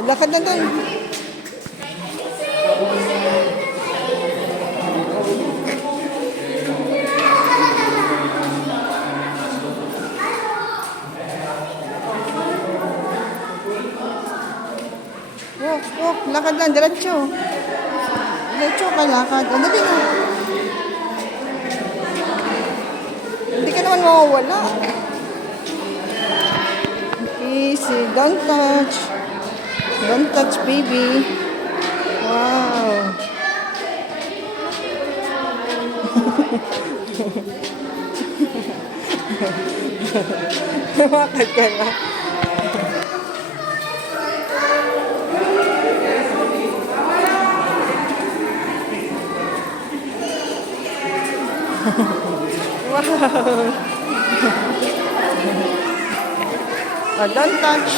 Lakad na dun. Walk, walk. Lakad lang, diretso. Diretso ka, lakad. Ang dali na. Hindi ka naman mawawala. Easy. Don't touch. Don't touch, baby. Wow. Lumakad ka na. Wow. Oh, don't touch.